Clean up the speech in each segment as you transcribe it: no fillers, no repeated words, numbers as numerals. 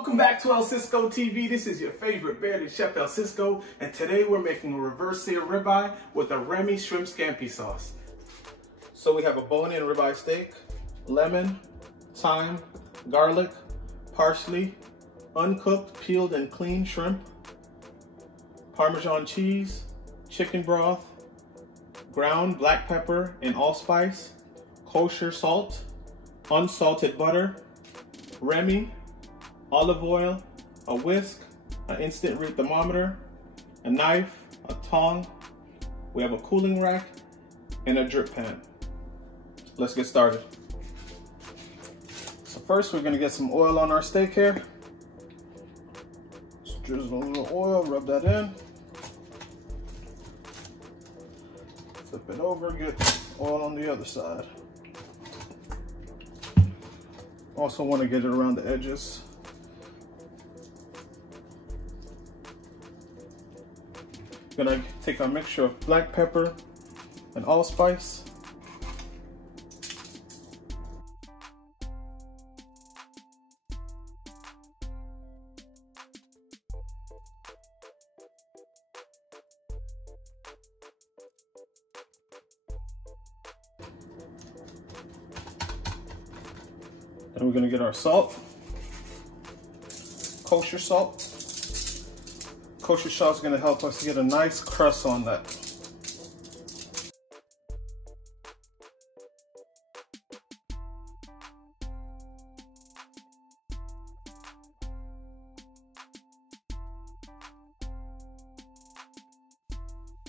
Welcome back to El Cisco TV. This is your favorite bearded chef El Cisco, and today we're making a reverse seared ribeye with a Remy shrimp scampi sauce. So we have a bone-in ribeye steak, lemon, thyme, garlic, parsley, uncooked, peeled and cleaned shrimp, Parmesan cheese, chicken broth, ground black pepper and allspice, kosher salt, unsalted butter, Remy, olive oil, a whisk, an instant read thermometer, a knife, a tongue. We have a cooling rack and a drip pan. Let's get started. So first we're gonna get some oil on our steak here. Just drizzle a little oil, rub that in. Flip it over, get oil on the other side. Also want to get it around the edges. Gonna take our mixture of black pepper and allspice. Then we're gonna get our salt, kosher salt. Kosher salt is gonna help us get a nice crust on that.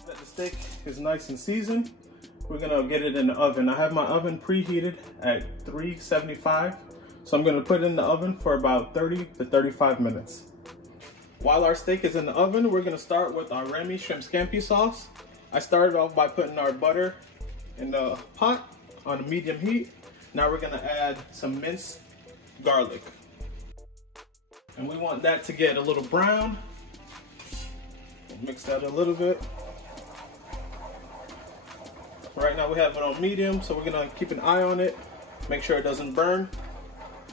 That the steak is nice and seasoned, we're gonna get it in the oven. I have my oven preheated at 375. So I'm gonna put it in the oven for about 30 to 35 minutes. While our steak is in the oven, we're gonna start with our Remy shrimp scampi sauce. I started off by putting our butter in the pot on a medium heat. Now we're gonna add some minced garlic. And we want that to get a little brown. Mix that a little bit. Right now we have it on medium, so we're gonna keep an eye on it, make sure it doesn't burn.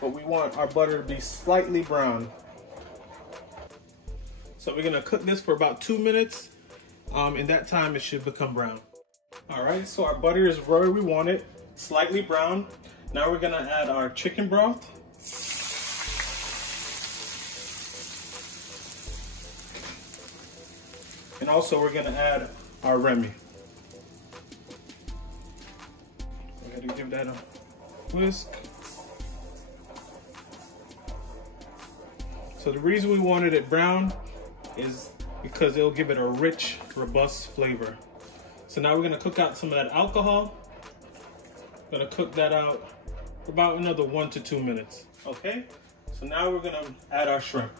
But we want our butter to be slightly brown. So we're gonna cook this for about 2 minutes. In that time, it should become brown. All right, so our butter is where we want it, slightly brown. Now we're gonna add our chicken broth. And also we're gonna add our Remy. Go ahead and give that a whisk. So the reason we wanted it brown is because it'll give it a rich, robust flavor. So now we're gonna cook out some of that alcohol. Gonna cook that out for about another 1 to 2 minutes. Okay, so now we're gonna add our shrimp.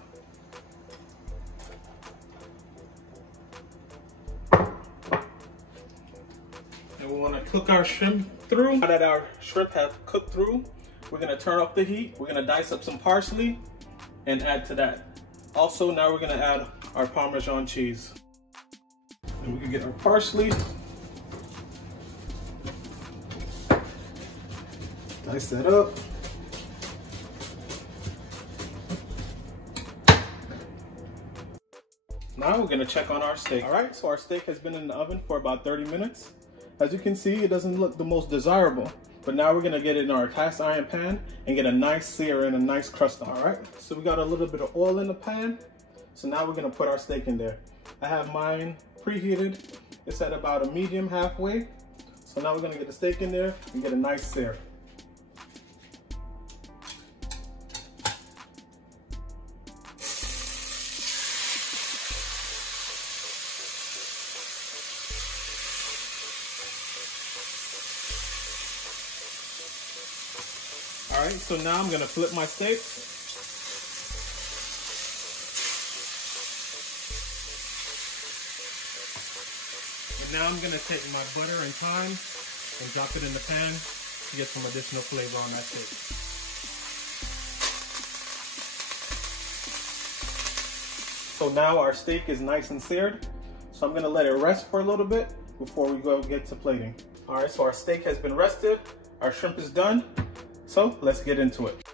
And we wanna cook our shrimp through. Now that our shrimp have cooked through, we're gonna turn off the heat. We're gonna dice up some parsley and add to that. Also, now we're gonna add our Parmesan cheese. And we can get our parsley. Dice that up. Now we're gonna check on our steak. All right, so our steak has been in the oven for about 30 minutes. As you can see, it doesn't look the most desirable, but now we're gonna get it in our cast iron pan and get a nice sear and a nice crust on. All right, so we got a little bit of oil in the pan. So now we're gonna put our steak in there. I have mine preheated. It's at about a medium halfway. So now we're gonna get the steak in there and get a nice sear. All right, so now I'm gonna flip my steak. And now I'm gonna take my butter and thyme and drop it in the pan to get some additional flavor on that steak. So now our steak is nice and seared. So I'm gonna let it rest for a little bit before we go get to plating. All right, so our steak has been rested. Our shrimp is done. So let's get into it.